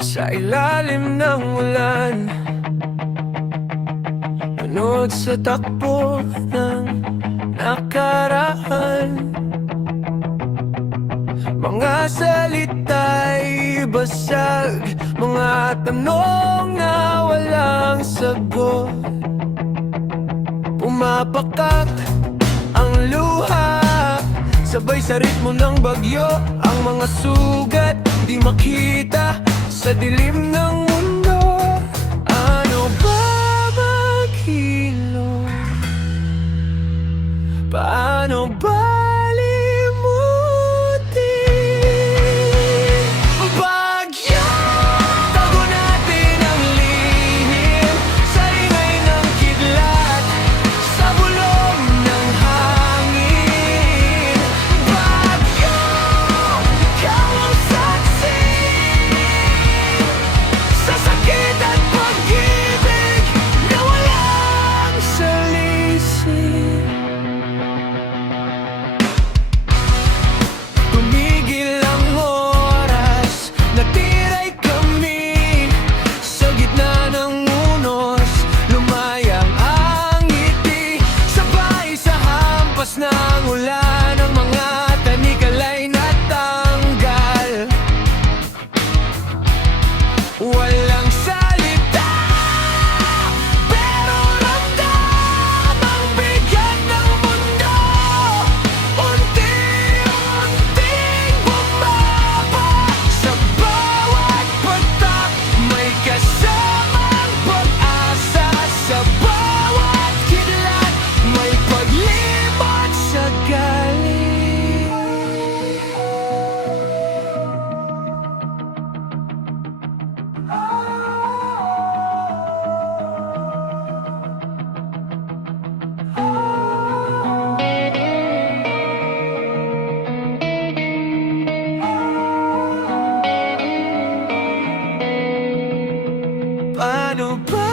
Sa ilalim ng ulan Manood sa takbo ng nakaraan. Mga salita'y basag Mga tanong na walang sagot. Pumapakat ang luha Sabay sa ritmo ng bagyo. Ang mga sugat di makita Sa dilim ng mundo Ano ba maghilo? Paano ba ng Paano ba?